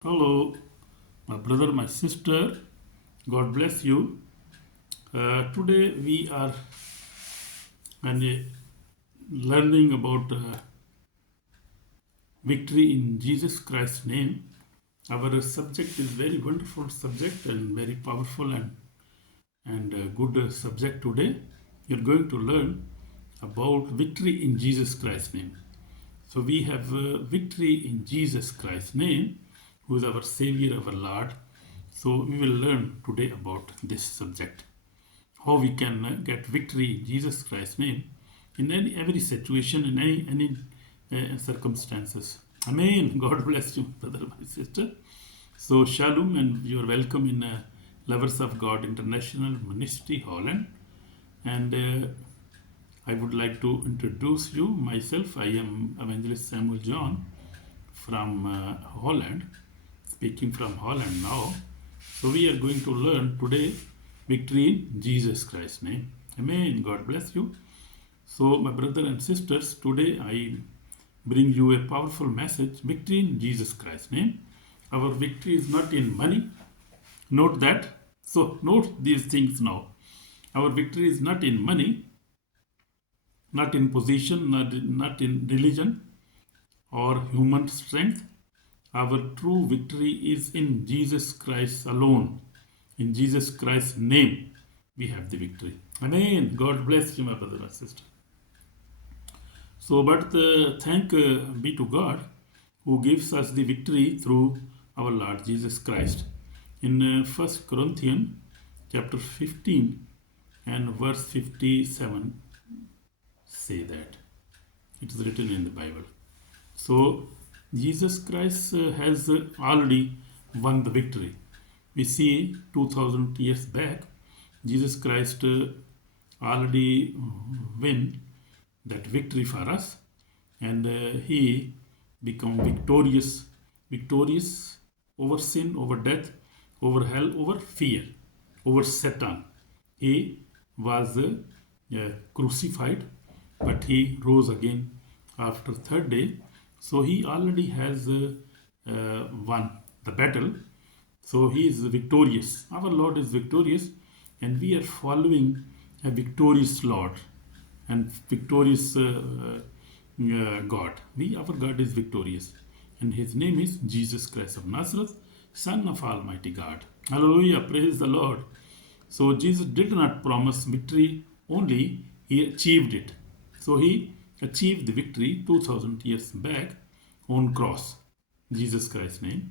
Hello, my brother, my sister. God bless you. Today we are learning about victory in Jesus Christ's name. Our subject is very wonderful subject and very powerful and good subject today. You're going to learn about victory in Jesus Christ's name. So we have victory in Jesus Christ's name, who is our Savior, our Lord. So we will learn today about this subject, how we can get victory in Jesus Christ's name in every situation, in any circumstances. Amen. God bless you, brother, my sister. So shalom, and you are welcome in Lovers of God International Ministry Holland. And I would like to introduce you myself. I am Evangelist Samuel John from Holland, speaking from Holland now. So we are going to learn today victory in Jesus Christ's name. Amen. God bless you. So my brother and sisters, today I bring you a powerful message, victory in Jesus Christ's name. Our victory is not in money. Note that. So note these things now. Our victory is not in money, not in position, not in religion or human strength. Our true victory is in Jesus Christ alone. In Jesus Christ's name, we have the victory. Amen. God bless you, my brother and sister. So, but thank be to God who gives us the victory through our Lord Jesus Christ. In 1 Corinthians chapter 15 and verse 57 say that. It is written in the Bible. So, Jesus Christ has already won the victory. We see 2000 years back, Jesus Christ already win that victory for us, and he become victorious over sin, over death, over hell, over fear, over Satan. He was crucified, but he rose again after third day. So he already has won the battle. So he is victorious. Our Lord is victorious, and we are following a victorious Lord and victorious God. Our God is victorious, and His name is Jesus Christ of Nazareth, Son of Almighty God. Hallelujah! Praise the Lord. So Jesus did not promise victory only; He achieved it. So He achieved the victory 2000 years back on cross. Jesus Christ's name.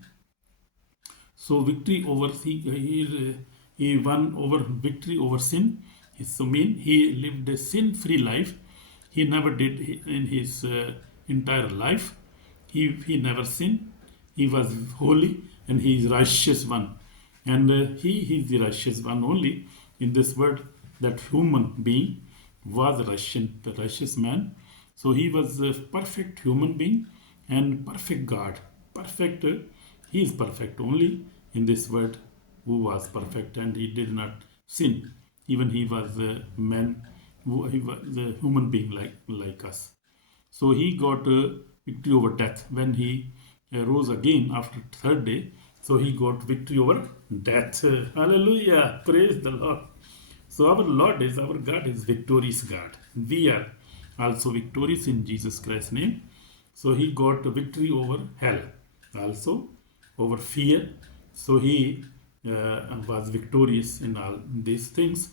So victory over he won over victory over sin. So mean he lived a sin-free life. He never did in his entire life. He never sinned. He was holy and he is righteous one. And he is the righteous one only in this world. That human being was the righteous man. So he was a perfect human being and perfect God. Perfect. He is perfect only in this world who was perfect, and he did not sin. Even he was a man, he was a human being like us. So he got victory over death when he rose again after third day. So he got victory over death. Hallelujah. Praise the Lord. So our God is victorious God. We are also victorious in Jesus Christ's name. So he got victory over hell, also over fear. So he was victorious in all these things,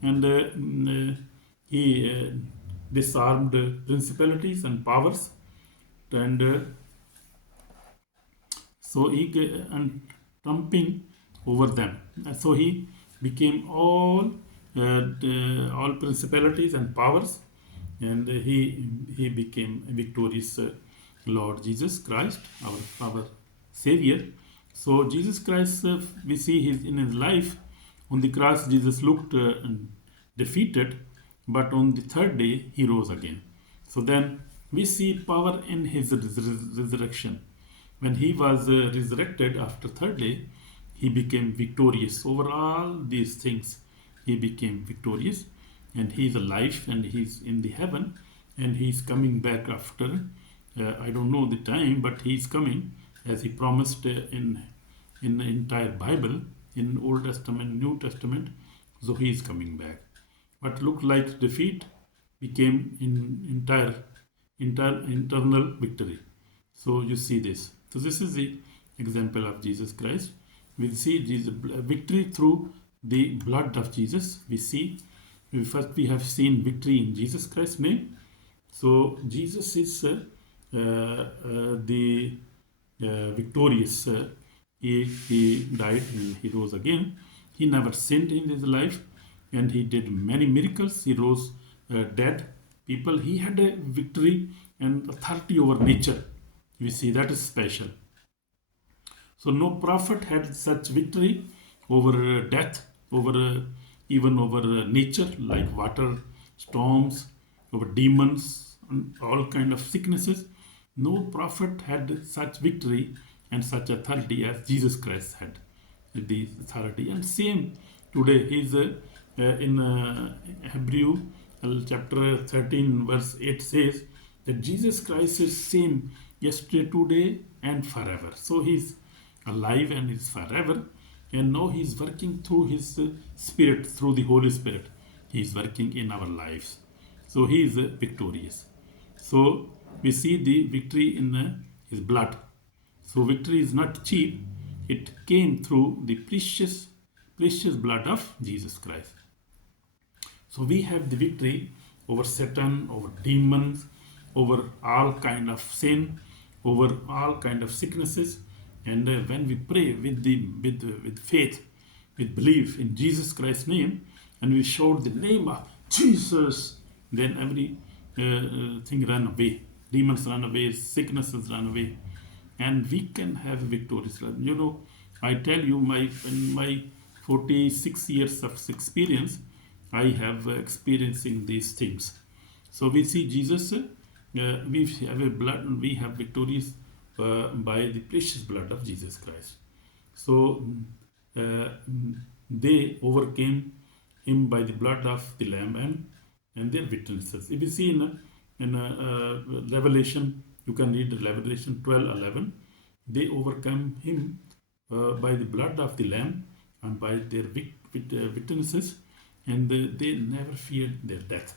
and he disarmed principalities and powers, and so he and trumping over them. So he became all principalities and powers, and he became a victorious Lord Jesus Christ, our Savior. So Jesus Christ, we see in his life on the cross, Jesus looked defeated, but on the third day he rose again. So then we see power in his resurrection. When he was resurrected after third day, he became victorious over all these things. He became victorious, and he is alive, and he's in the heaven, and he's coming back after I don't know the time, but he's coming as he promised in the entire Bible, in Old Testament, New Testament. So he is coming back. What looked like defeat became internal victory. So you see this. So this is the example of Jesus Christ. We see Jesus victory through the blood of Jesus. First we have seen victory in Jesus Christ's name. So Jesus is the victorious. He died and he rose again. He never sinned in his life, and he did many miracles. He rose dead people. He had a victory and authority over nature. We see that is special. So no prophet had such victory over death, even over nature, like water, storms, over demons, and all kind of sicknesses. No prophet had such victory and such authority as Jesus Christ had the authority. And same today, he's in Hebrew chapter 13 verse 8 says that Jesus Christ is same yesterday, today, and forever. So he's alive and is forever, and now he's working through his spirit, through the Holy Spirit. He's working in our lives. So he is victorious. So we see the victory in his blood. So victory is not cheap. It came through the precious blood of Jesus Christ. So we have the victory over Satan, over demons, over all kind of sin, over all kind of sicknesses. And when we pray with faith, with belief in Jesus Christ's name, and we shout the name of Jesus, then every thing run away. Demons run away, sicknesses run away, and we can have victorious life. You know, I tell you, in my 46 years of experience, I have experiencing these things. So we see Jesus, we have a blood, we have victorious by the precious blood of Jesus Christ. So they overcame him by the blood of the Lamb and their witnesses. If you see in Revelation, you can read Revelation 12:11. They overcome him by the blood of the Lamb and by their witnesses, and they never feared their death.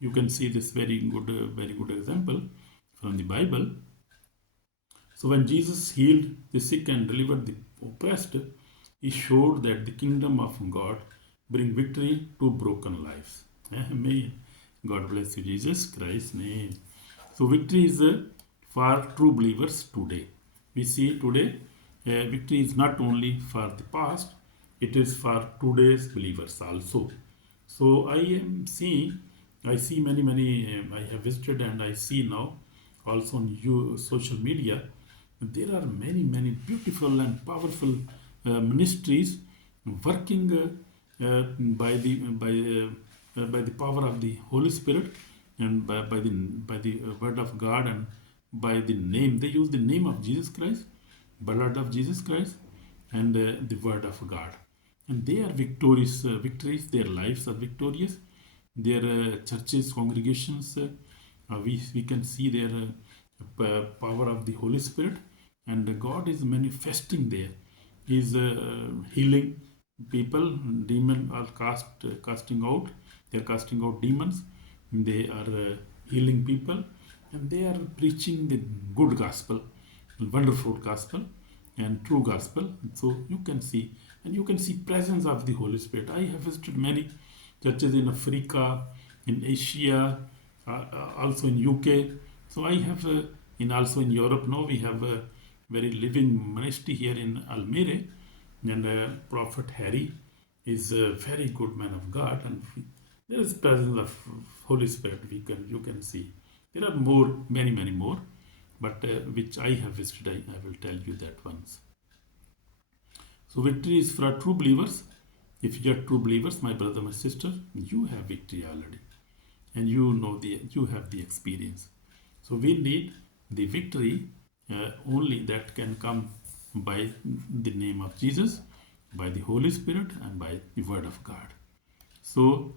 You can see this very good example from the Bible. So when Jesus healed the sick and delivered the oppressed, he showed that the kingdom of God bring victory to broken lives. Amen. God bless you, Jesus Christ's name. So victory is for true believers today. We see today victory is not only for the past, it is for today's believers also. So I see many, I have visited and I see now also on social media, there are many beautiful and powerful ministries working by the power of the Holy Spirit and by the word of God, and by the name. They use the name of Jesus Christ, blood of Jesus Christ, and the word of God. And they are victorious, victories. Their lives are victorious. Their churches, congregations, we can see their power of the Holy Spirit, and God is manifesting there. He is healing people. Demons are casting out. They are casting out demons. They are healing people, and they are preaching the good gospel, wonderful gospel, and true gospel. So you can see, and you can see presence of the Holy Spirit. I have visited many churches in Africa, in Asia, also in UK. So I have also in Europe now. We have a very living ministry here in Almere, and Prophet Harry is a very good man of God, and there is presence of Holy Spirit. You can see there are many more, but which I have visited. I will tell you that once. So victory is for true believers. If you are true believers, my brother, my sister, you have victory already, and you have the experience. So we need the victory only that can come by the name of Jesus, by the Holy Spirit, and by the Word of God. So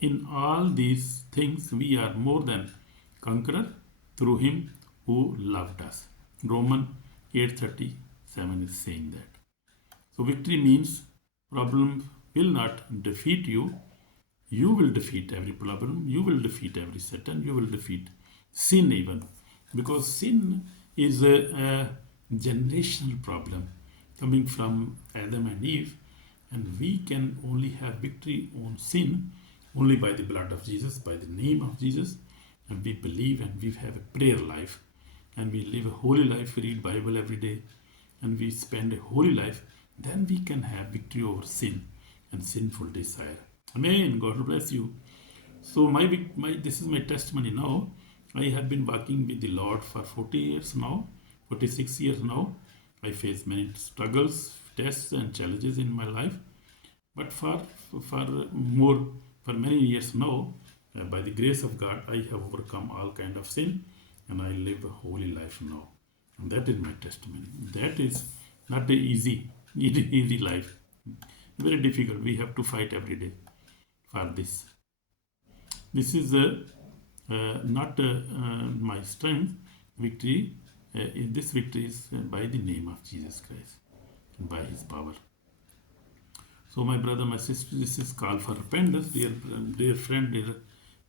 in all these things, we are more than conqueror through Him who loved us. Romans 8:37 is saying that. So victory means problem will not defeat you. You will defeat every problem. You will defeat every Satan. You will defeat sin even. Because sin is a generational problem coming from Adam and Eve. And we can only have victory on sin only by the blood of Jesus, by the name of Jesus. And we believe and we have a prayer life. And we live a holy life. We read Bible every day. And we spend a holy life. Then we can have victory over sin and sinful desire. Amen. God bless you. So this is my testimony now. I have been walking with the Lord for 40 years now, 46 years now. I face many struggles, tests and challenges in my life. But for many years now, by the grace of God, I have overcome all kind of sin and I live a holy life now. And that is my testimony. That is not the easy life. Very difficult. We have to fight every day for this. This is not my strength. Victory. This victory is by the name of Jesus Christ and by His power. So my brother, my sister, this is call for repentance. Dear friend,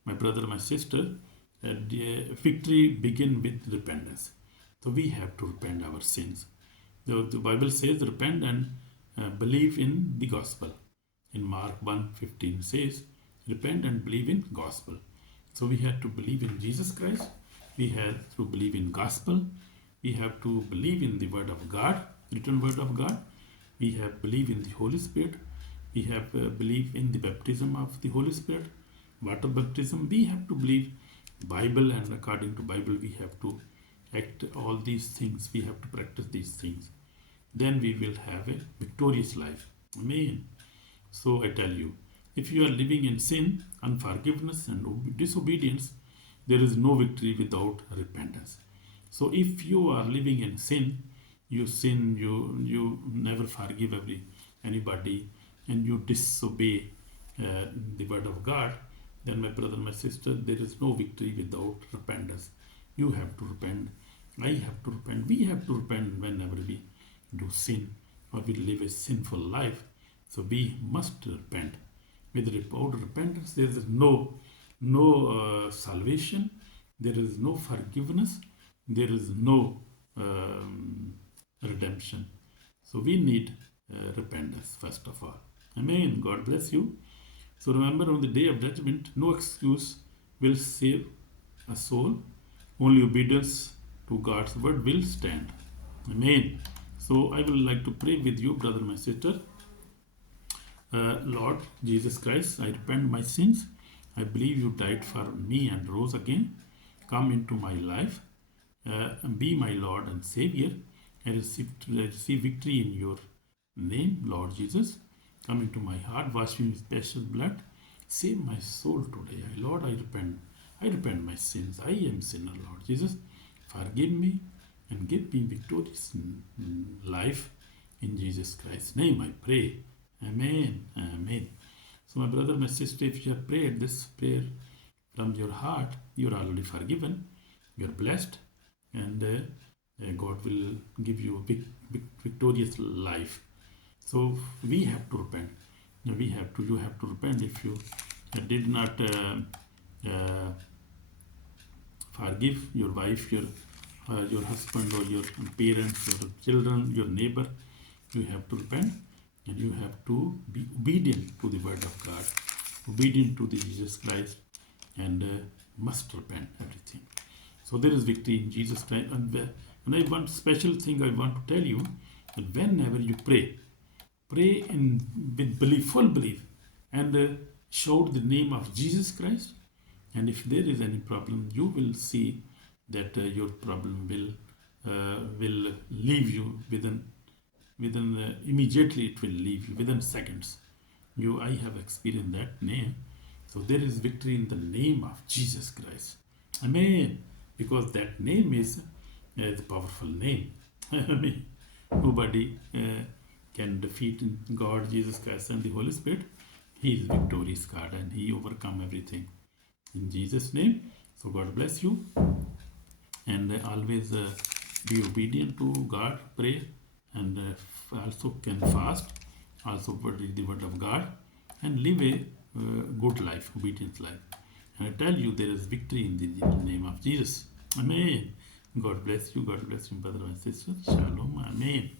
my brother, my sister, victory begin with repentance. So we have to repent our sins. The Bible says repent and believe in the gospel. In Mark 1:15 says, repent and believe in gospel. So we have to believe in Jesus Christ. We have to believe in gospel. We have to believe in the word of God, written word of God. We have believe in the Holy Spirit. We have believe in the baptism of the Holy Spirit, water baptism. We have to believe Bible, and according to Bible we have to act all these things. We have to practice these things. Then we will have a victorious life. Amen. So I tell you, if you are living in sin, unforgiveness and disobedience, there is no victory without repentance. So if you are living in sin, you sin, you never forgive anybody, and you disobey the word of God, then my brother, my sister, there is no victory without repentance. You have to repent. I have to repent. We have to repent whenever we do sin or we live a sinful life. So we must repent. Without repentance, there is no salvation. There is no forgiveness. There is no redemption. So we need repentance first of all. Amen. God bless you. So remember, on the day of judgment, no excuse will save a soul. Only obedience to God's word will stand. Amen. So I would like to pray with you, brother, my sister. Lord Jesus Christ, I repent my sins. I believe you died for me and rose again. Come into my life. Be my Lord and Savior. I receive victory in your name, Lord Jesus. Come into my heart, wash me with precious blood. Save my soul today. Lord, I repent. I repent my sins. I am sinner, Lord Jesus. Forgive me and give me victorious life. In Jesus Christ's name I pray. Amen. Amen. So my brother, my sister, if you have prayed this prayer from your heart, you are already forgiven. You are blessed. And God will give you a victorious life. So we have to repent. You have to repent if you did not forgive your wife, your husband, or your parents, your children, your neighbor. You have to repent, and you have to be obedient to the word of God, obedient to the Jesus Christ, and must repent everything. So there is victory in Jesus Christ. And I want special thing I want to tell you, that whenever you pray with belief, full belief, and shout the name of Jesus Christ. And if there is any problem, you will see that your problem will leave you within immediately. It will leave you within seconds. I have experienced that name. So there is victory in the name of Jesus Christ. Amen. Because that name is the powerful name. Amen. Nobody can defeat God, Jesus Christ, and the Holy Spirit. He is victorious God, and He overcome everything. In Jesus' name. So God bless you. And always be obedient to God, pray, and also can fast, also read the word of God, and live a good life, obedient life. And I tell you, there is victory in the name of Jesus. Amen. God bless you. God bless you, brother and sister. Shalom. Amen.